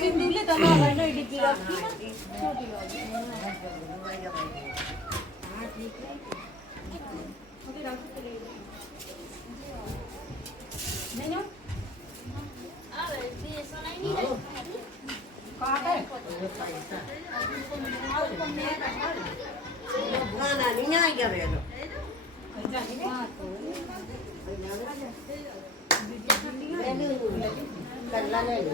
सिंदूले तो ना वाला डिब्बी रखी ना छोटी वाली। हां ठीक है। ओके रख ले। नहीं ना आ ये सोना ही नहीं रहा कहां है ना ना नहीं आ गया रे लो हां तो कल्ला ले लो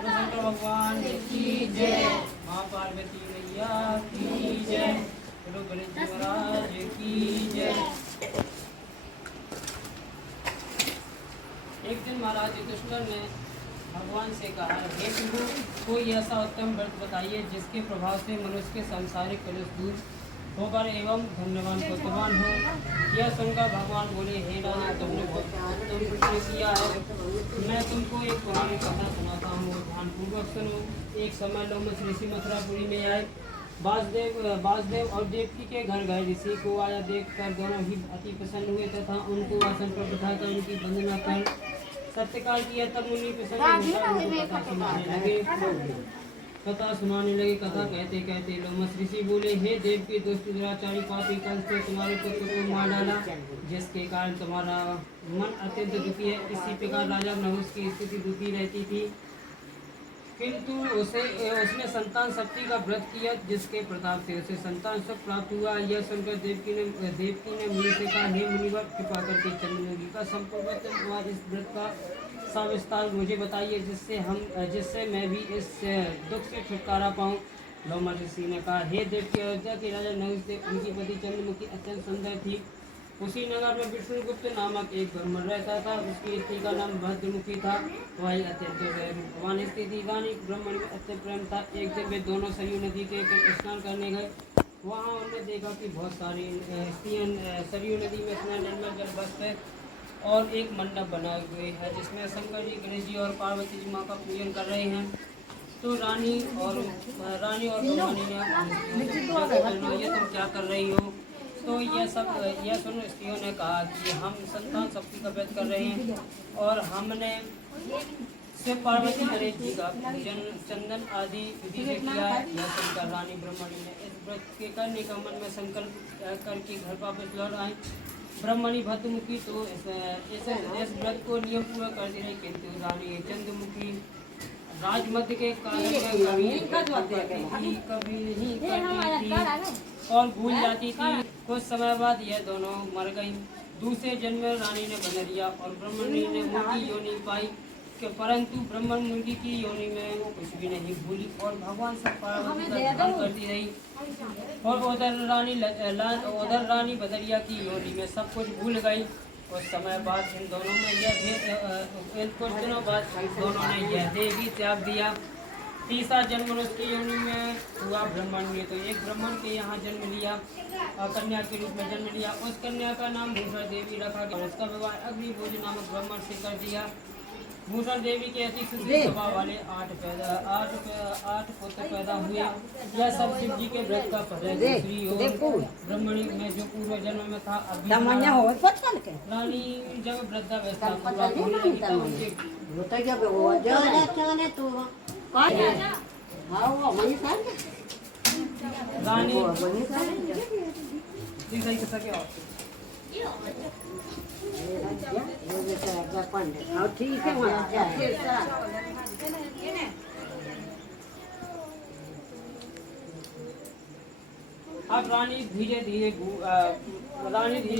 शंकर भगवान की जय, माँ पार्वती मैया की जय, गुरु गणेश महाराज की जय। एक दिन महाराज युधिष्ठिर ने भगवान से कहा, हे प्रभु, कोई ऐसा उत्तम व्रत बताइए जिसके प्रभाव से मनुष्य के सांसारिक कलुष दूर होकर एवं धन्यवान कोतवान हो। यह सुनकर भगवान बोले, हे राजा, तुमने बहुत उत्तम प्रश्न किया है। मैं तुमको एक पुरानी कथा सुनाता हूँ, ध्यानपूर्वक सुनो। एक समय लोमस ऋषि मथुरापुरी में आए। वासुदेव और देवकी के घर गए। ऋषि को आया देखकर दोनों ही अति प्रसन्न हुए तथा उनको आसन पर बिठाकर उनकी वंदना कर सत्कार किया। तब मुनि प्रसन्न कथा सुनाने लगे। कथा कहते कहते लोमस ऋषि बोले, हे देव के दोस्त दुराचारी पापी कंस ने तुम्हारे पुत्र को मार डाला, जिसके कारण तुम्हारा मन अत्यंत दुखी है। इसी प्रकार राजा नहुष की स्थिति दुखी रहती थी, किंतु उसने संतान शक्ति का व्रत किया, जिसके प्रताप से उसे संतान सुख प्राप्त हुआ। यह सुनकर देवकी ने मुनि से कहा, हे मुनिवर, कृपा करके चंद्रमुखी का संपूर्ण इस व्रत का सविस्तार मुझे बताइए, जिससे मैं भी इस दुख से छुटकारा पाऊँ। लोमस ऋषि ने कहा, हे देवकी, अयोध्या के राजा नहुष थे, उनकी पति चंद्रमुखी अत्यंत सुंदर थी। उसी नगर में विष्णुगुप्त नामक एक ब्राह्मण रहता था। उसकी स्त्री का नाम भद्रमुखी था। वह अत्यंत रूपवान स्त्री थी। रानी ब्राह्मण में अत्यंत प्रेम था। एक दिन वे दोनों सरयू नदी के स्नान करने गए। वहाँ उन्होंने देखा कि बहुत सारी स्त्रियाँ सरयू नदी में स्नान निर्मल जल वस्त्र और एक मंडप बना हुए है, जिसमें शंकर जी, गणेश जी और पार्वती जी माँ का पूजन कर रहे हैं। तो रानी और ब्रह्मणी ने, ये तुम क्या कर रही हो? तो यह सुन स्त्रियों ने कहा कि हम संतान शक्ति का व्रत कर रहे हैं और हमने शिव पार्वती गणेश जी का पूजन चंदन आदि विधि से किया है। यह सुनकर रानी ब्रह्मणी ने इस व्रत के करने का मन में संकल्प करके घर वापस लौट आए। ब्रह्मणी भद्रमुखी तो इस व्रत को नियम पूरा करती रही, किंतु रानी चंद्रमुखी राजमध्य के कारण कभी नहीं करती थी और भूल जाती थी। कुछ समय बाद यह दोनों मर गईं। दूसरे जन्म में रानी ने बनरिया और ब्रह्मणी ने मुर्गी योनि पाई, परंतु ब्रह्मण मुर्गी की योनि में वो कुछ भी नहीं भूली और भगवान से पार्वती का ध्यान करती रही। और उधर रानी बदरिया की योनि में सब कुछ भूल गई। कुछ समय बाद इन दोनों में कुछ दिनों बाद दोनों ने यह देह भी त्याग दिया। तीसरा जन्म मनुष्य की योनि में हुआ ब्राह्मण ने। तो एक ब्राह्मण के यहाँ जन्म लिया और कन्या के रूप में जन्म लिया। उस कन्या का नाम भूषण देवी रखा गया। उसका विवाह अग्निभोज नामक ब्राह्मण से कर दिया। भूषण देवी के अति सुशील स्वभाव वाले 8 पुत्र पैदा हुए। यह सब शिव जी के व्रत का फल है। दूसरी ओर ब्राह्मणी में जो पूर्व जन्म में था, रानी जब वृद्धावस्था पूरा होने लगी तब उनके रानी ठीक है अब रानी धीरे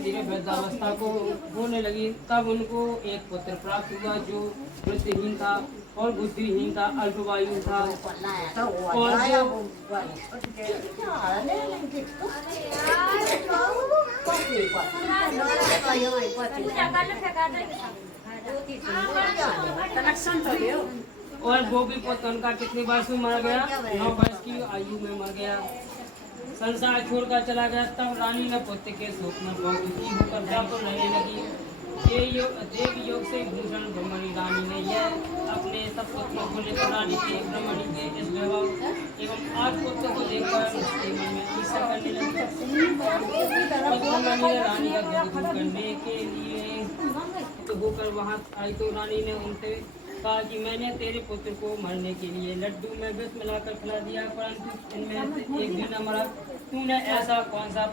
धीरे वृद्धावस्था को होने लगी। तब उनको एक पुत्र प्राप्त हुआ जो वृद्धहीन था। और बुद्धिहीनता, अल्पवायुता तो वो आया वो उठ के क्या ले लेंगे तो पति कनेक्शन तो लियो और वो भी पुत्र उनका कितनी वर्ष में मर गया, 9 वर्ष की आयु में मर गया, संसार छोड़कर चला गया। तब रानी ने पुत्र के शोक में बहुत दुखी होकर व्याकुल रहने लगी। देव योग से भूषण ब्रह्मणी रानी ने यह अपने सब पुत्रों को लेकर रानी के ब्रह्मणी के इस वैभव एवं 8 पुत्रों को देखकर उसके मन में ईर्ष्या करने लगी। ब्रह्मणी ने रानी का दुख दूर करने के लिए तो होकर वहाँ आई तो रानी ने उनसे कहा कि मैंने तेरे पुत्र को मरने के लिए लड्डू में विष मिलाकर खिला दिया, परंतु इनमें से एक भी न मरा। तूने ऐसा कौन सा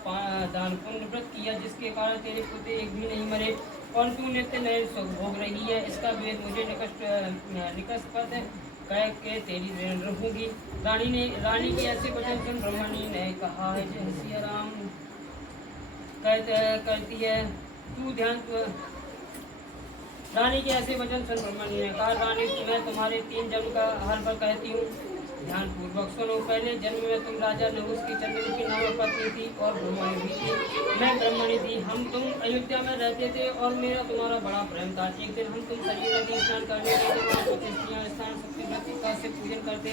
दान पुण्य व्रत किया जिसके कारण तेरे पुत्र एक भी नहीं मरे और तू नित्य नए सुख भोग रही है? इसका वेद मुझे निकटस्पद कह के तेरी ऋण रखूंगी। रानी के ऐसे वचन सुन ब्रह्मणी ने कहा है, जय सिया राम कहती है तू ध्यान। रानी के ऐसे वचन सुन ब्रह्मणी ने कहा, रानी मैं तुम्हारे 3 जन्म का हर पर कहती हूँ, ध्यान पूर्वक सुनो। पहले जन्म में तुम राजा नहुस की चंद्रमुखी की नामक पत्नी थी और ब्रह्मणी भी थी, मैं ब्रह्मणी थी। तुम अयोध्या में रहते थे और मेरा तुम्हारा बड़ा प्रेम था। एक दिन हम तुम सरयू नदी स्नान करने गए थे, वहाँ कुछ स्त्रियाँ स्नान शक्ति व्रत से पूजन करते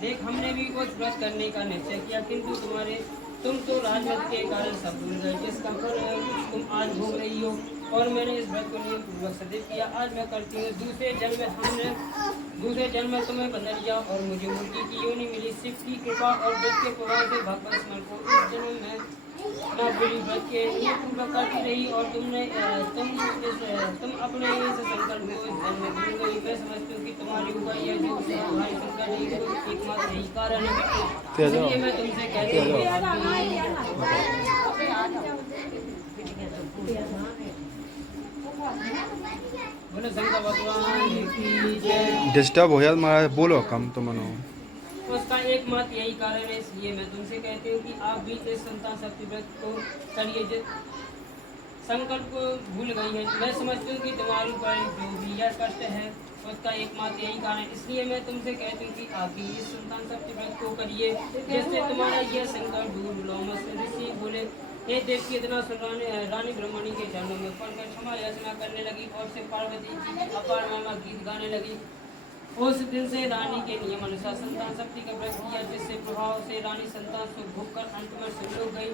देख हमने भी उस व्रत करने का निश्चय किया, किंतु तुम तो राजमत के कारण सब भूल गए, जिसका फल तुम आज भोग रही हो। और मैंने इस व्रत को नियम पूर्वक सदैव किया, आज मैं करती हूँ। दूसरे जन्म में तुम्हें बंदरिया और मुझे मुर्गी की योनि मिली। शिव की कृपा और व्रत के प्रभाव से भगवान स्मरण को इस जन्म में मैं बुरी व्रत के नियम पूर्वक करती रही और तुम अपने इस संकल्प को जन्म में भूल गई। मैं समझती हूँ कि तुम्हारी ऊपर यह जो भाई संकट नहीं तो एकमात्र यही कारण है, इसलिए मैं तुमसे कहती हूँ बोलो शंकर भगवान की जय। डिस्टर्ब हो जाता महाराज, बोलो कम तो मनो। उसका एकमात्र यही कारण है, इसलिए मैं तुमसे कहती हूँ कि आप भी इस संतान शक्ति व्रत को करिए। संकल्प को भूल गई है। मैं समझती हूँ कि तुम्हारे ऊपर जो भी यह कष्ट है उसका एकमात्र यही कारण है, इसलिए मैं तुमसे कहती हूँ कि आप भी इस संतान शक्ति व्रत को करिए, जिससे तुम्हारा यह संकट दूर लो। ऋषि बोले, हे देव की इतना सुन रानी ब्रह्मणी के चरणों में पड़कर क्षमा याचना करने लगी और से पार्वती जी की अपार महिमा गीत गाने लगी। उस दिन से रानी के नियम अनुसार संतान शक्ति का व्रत किया, जिससे प्रभाव से रानी संतान सुख भोग कर अंत में सिरलोक गई।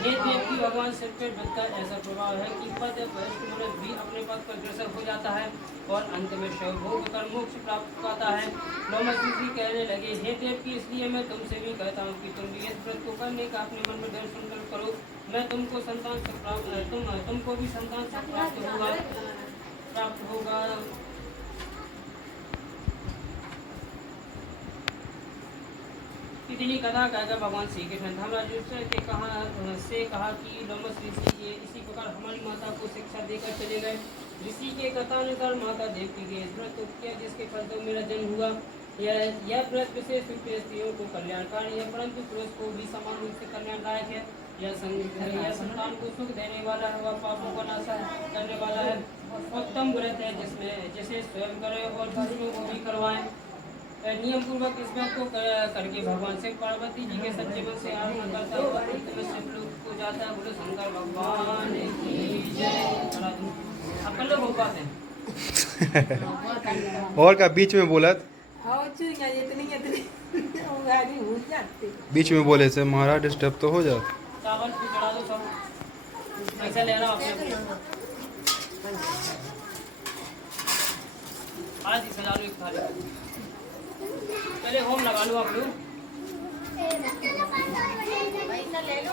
हे देव की भगवान सिर पर व्रत का ऐसा प्रभाव है कि पद भ्रष्ट मनुष्य भी अपने पद पर अग्रसर हो जाता है और अंत में शव भोग कर मोक्ष प्राप्त पाता है। लोमसी जी कहने लगे, हे देव की इसलिए मैं तुमसे भी कहता हूँ कि तुम भी इस व्रत को करने का अपने मन में दृढ़ संकल्प करो। मैं तुमको तुमको भी संतान प्राप्त होगा। इतनी कथा कहकर भगवान श्री कृष्ण धर्मराज से कहा कि लोमस ऋषि ये इसी प्रकार हमारी माता को शिक्षा देकर चले गए। ऋषि के कथानुसार माता देवकी के व्रत को किया, जिसके फलस्वरूप मेरा जन्म हुआ। यह व्रत विशेष रूप से स्त्रियों को कल्याणकारी है, परंतु पुरुष को भी समान रूप से कल्याणदायक है। यह संतान को सुख देने वाला है, वह पापों का नाश करने वाला है। उत्तम व्रत है जिसे स्वयं करें और दूसरों को भी करवाएं। नियम पूर्वक इस व्रत को करके भगवान शिव पार्वती जी के सच्चे मन से आराधना करता हुआ अंत में शिवलोक को जाता है। बोलो शंकर भगवान की जय। अब कर लो भगवान है और का बीच में बोलत बीच में बोले से महाराज डिस्टर्ब तो हो जाता। चावल भी चढ़ा दो सब, पैसा लेना अपने आज ही सजा लो एक थाली। पहले होम लगा लो आप लोग। पैसा ले लो,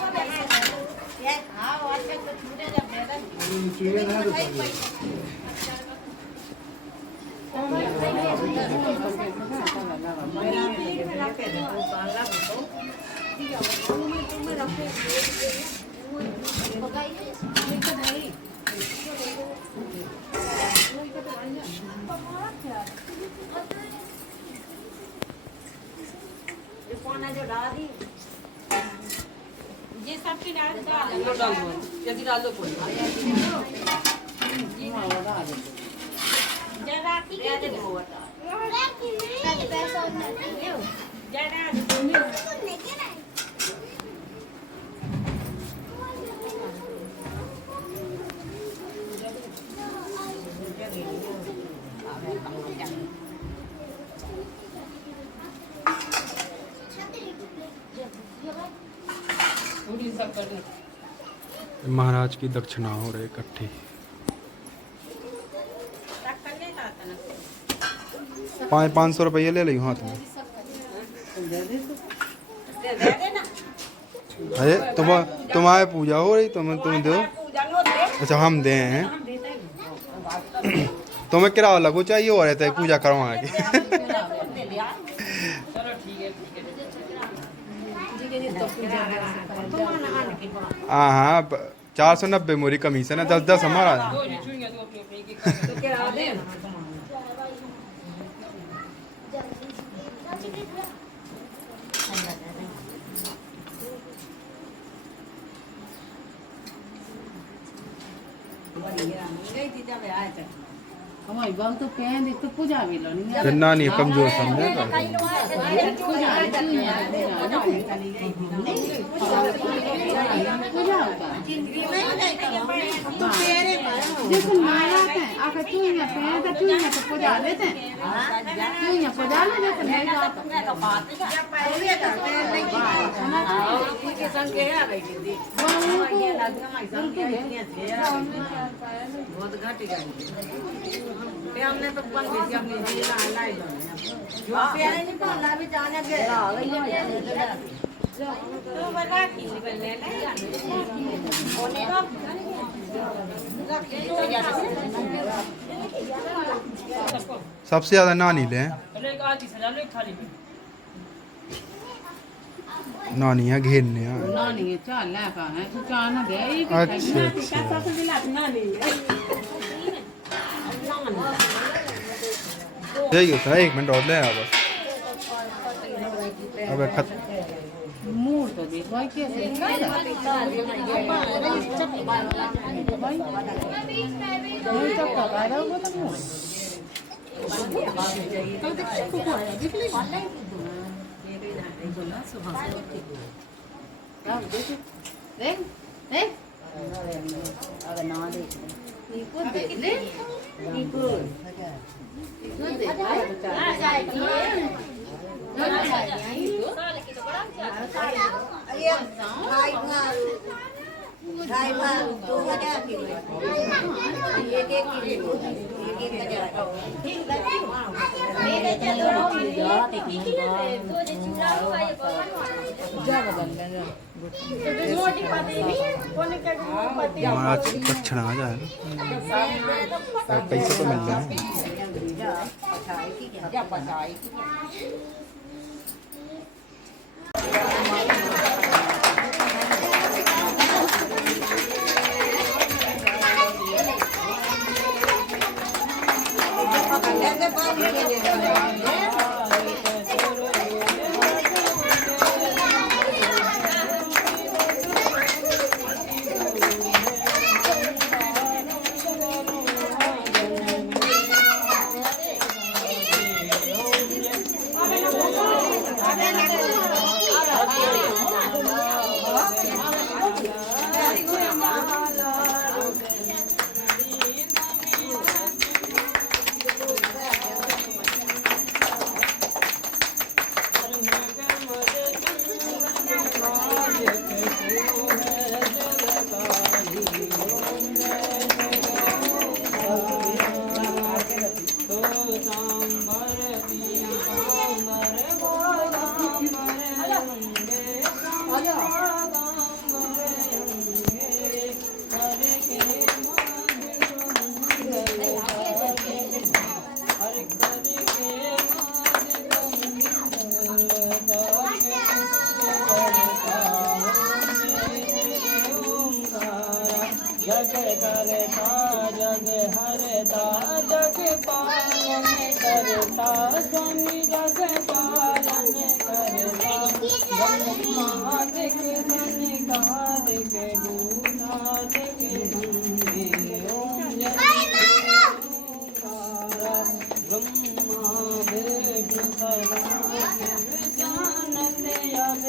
ये खाओ अच्छा तो छूटे जब मेरा जो डाल दी ये सबकी डाल दो, जल्दी डाल दो कोई। महाराज की दक्षिणा हो रही इकट्ठी। 500 रुपये ले ली हाथ में। अरे तुम्हारे पूजा हो रही तुम दो। अच्छा हम दे हैं तुम्हें किराया लगो चाहिए हो रहे थे पूजा करवा के। हाँ हाँ 490 मोरी कमीशन है 10-10 हमारा। हमारी बात तो कहें देख तो पूजा भी लो नहीं फिर नानी कमजोर समझे पूजा देखो माया है आखिर तू यहाँ पे तो तू यहाँ पे पूजा लेते हैं तू यहाँ पूजा लेते हैं नहीं बहुत घाटी हमने तो बन गई अपनी जीला लाई जो प्यारे नहीं पाला भी जाने के तो बना की ले ले ओने का सबसे ज्यादा नानी ले नानी है घेरने नानी है चाल ला का है तू चाल ना दे अच्छा यही होता है 1 मिनट और ले आ बस। अबे मूड तो देख भाई कैसे नहीं चक्का आ रहा होगा तो मूड देख देख अगर ना देख नीको देख ले नीको देख तो क्या की महाराज दक्षिणा आ जाए पैसे तो मिल जाए। जग करता जग हरता जग पालन करता स्वामी जग पालन करता जग धनिकादिक दूधादिक दूंगे ओम जय ओंकारा ब्रह्मा विष्णु सदा शिव जानते याद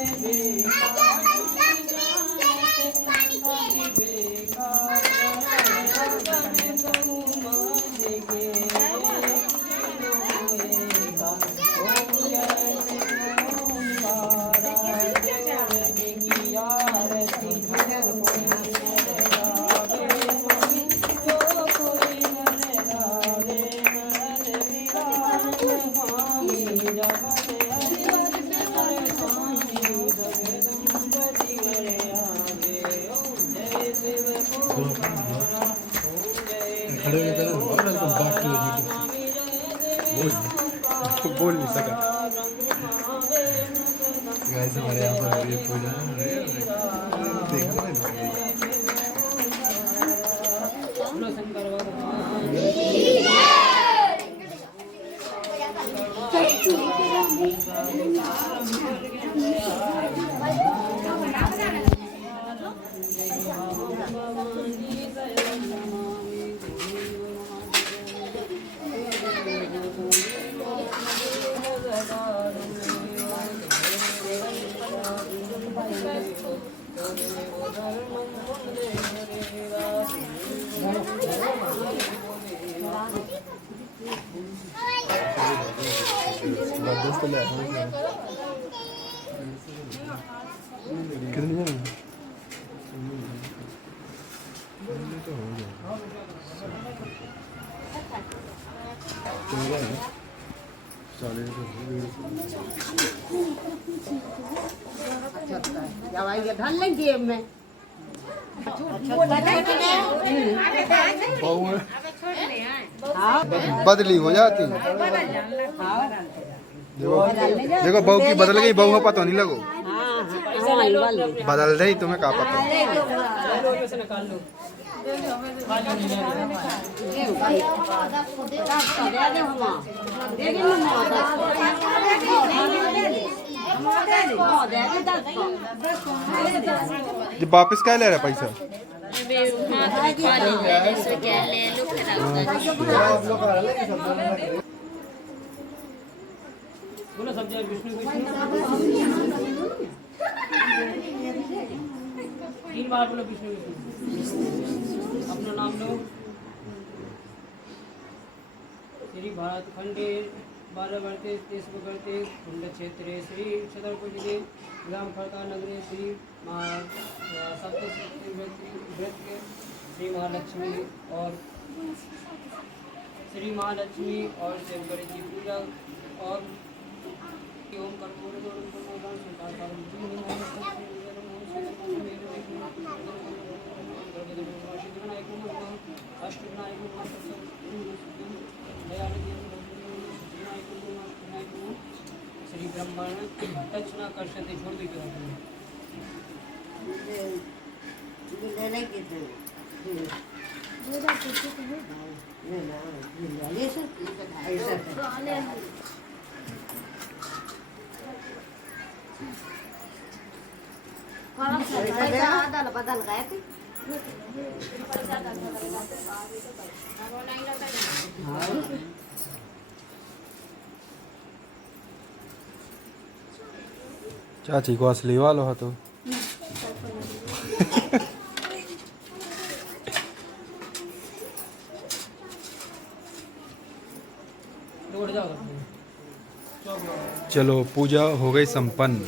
खड़े होकर बोल नहीं सका। गाइस हमारे यहाँ पर ये पूजा देखो दोस्त ले कितनी है ढल लेंगे में बदली हो जाती। देखो देखो बहू की बदल गई, बहू का पता नहीं लगो बदल रही, तुम्हें क्या पता। जब वापस क्या ले रहा है पैसा? बोलो सब जय विष्णु विष्णु 3 बार बोलो विष्णु विष्णु। अपना नाम लो। श्री भारत खंडे 12 वर्ते 30 करते कुंड क्षेत्रे श्री छतरपुर जिले ग्राम खड़का नगरे श्री सप्तशती व्रत के श्री महालक्ष्मी और शिवगढ़ की पूजा और ओम कर्पूर श्री ब्रह्मांड दक्षिणा कर्षते छोड़ दी बदल गए थे चाची को असली वालो है तो चलो पूजा हो गई संपन्न।